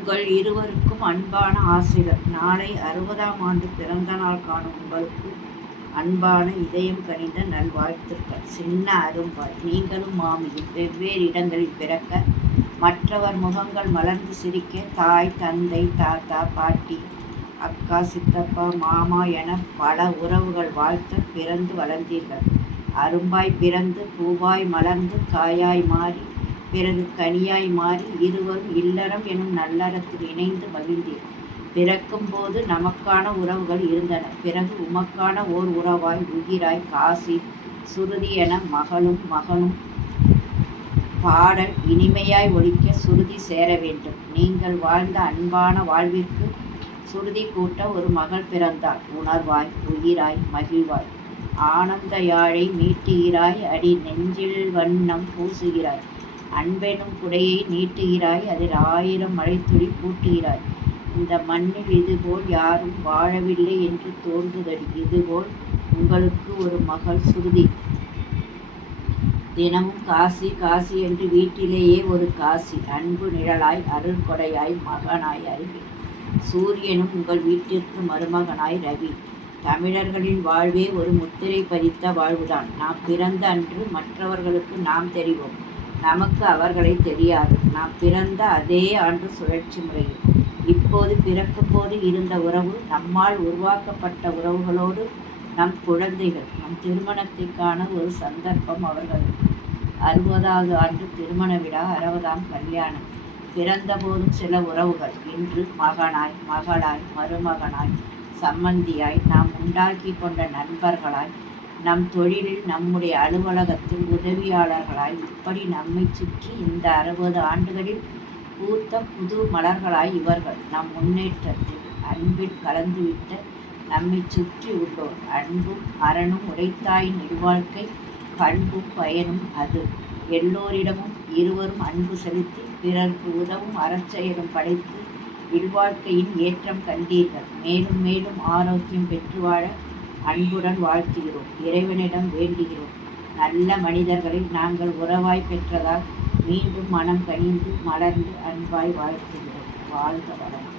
உங்கள் இருவருக்கும் அன்பான ஆசிரியர். நாளை அறுபதாம் ஆண்டு பிறந்த நாள் காணும் உங்களுக்கு அன்பான இதயம் கனிந்த நல்வாழ்த்துக்கள். சின்ன அரும்பாய் நீங்களும் மாமியும் வெவ்வேறு இடங்களில் பிறக்க மற்றவர் முகங்கள் மலர்ந்து சிரிக்க தாய் தந்தை தாத்தா பாட்டி அக்கா சித்தப்பா மாமா என பல உறவுகள் வாழ்த்த பிறந்து வளர்ந்தீர்கள். அரும்பாய் பிறந்து பூவாய் மலர்ந்து காயாய் மாறி பிறகு கனியாய் மாறி இருவரும் இல்லறம் எனும் நல்லறத்தில் இணைந்து மகிழ்ந்தீர். பிறக்கும் போது நமக்கான உறவுகள் இருந்தன. பிறகு உமக்கான ஓர் உறவாய் உயிராய் காசி சுருதி என மகளும் மகனும் பாடல் இனிமையாய் ஒழிக்க சுருதி சேர வேண்டும். நீங்கள் வாழ்ந்த அன்பான வாழ்விற்கு சுருதி கூட்ட ஒரு மகள் பிறந்தாள். உணர்வாய் உயிராய் மகிழ்வாய். ஆனந்த யாழை மீட்டுகிறாய். அடி நெஞ்சில் வண்ணம் பூசுகிறாய். அன்பெனும் குடையை நீட்டுகிறாய் அதில் ஆயிரம் மழைத்துளி கூட்டுகிறாய் இந்த மண்ணில் இதுபோல் யாரும் வாழவில்லை என்று தோன்றுதல். இதுபோல் உங்களுக்கு ஒரு மகள் சுருதி. தினமும் காசி காசி என்று வீட்டிலேயே ஒரு காசி. அன்பு நிழலாய் அருள் கொடையாய் மகனாய் அருகில் சூரியனும் உங்கள் வீட்டிற்கு மருமகனாய் ரவி. தமிழர்களின் வாழ்வே ஒரு முத்திரை பதித்த வாழ்வுதான். நாம் பிறந்த அன்று மற்றவர்களுக்கு நாம் தெரிவோம். நமக்கு அவர்களை தெரியாது. நாம் பிறந்த அதே ஆண்டு சுழற்சி முறையில் இப்போது பிறக்கும் போது இருந்த உறவு நம்மால் உருவாக்கப்பட்ட உறவுகளோடு நம் குழந்தைகள் நம் திருமணத்திற்கான ஒரு சந்தர்ப்பம் அவர்களுக்கு அறுபதாவது ஆண்டு திருமண விழா அறுபதாம் கல்யாணம். பிறந்தபோதும் சில உறவுகள். இன்று மகனாய் மகளாய் மருமகனாய் சம்மந்தியாய் நாம் உண்டாக்கி கொண்ட நண்பர்களாய் நம் தொழிலில் நம்முடைய அலுவலகத்தில் உதவியாளர்களாய் இப்படி நம்மை சுற்றி இந்த அறுபது ஆண்டுகளில் பூத்த புது மலர்களாய் இவர்கள் நம் முன்னேற்றத்தில் அன்பில் கலந்துவிட்ட நம்மை சுற்றி உள்ளோர். அன்பும் அறனும் உடைத்தாயின் இல்வாழ்க்கை பண்பும் பயனும் அது. எல்லோரிடமும் இருவரும் அன்பு செலுத்தி பிறர்க்கு உதவும் அறச்செயலும் படைத்து இல்வாழ்க்கையின் ஏற்றம் கண்டீர்கள். மேலும் மேலும் ஆரோக்கியம் பெற்று வாழ அன்புடன் வாழ்த்துகிறோம். இறைவனிடம் வேண்டுகிறோம். நல்ல மனிதர்களை நாங்கள் உறவாய் பெற்றதால் மீண்டும் மனம் கனிந்து மலர்ந்து அன்பாய் வாழ்த்துகிறோம். வாழ்க வளம்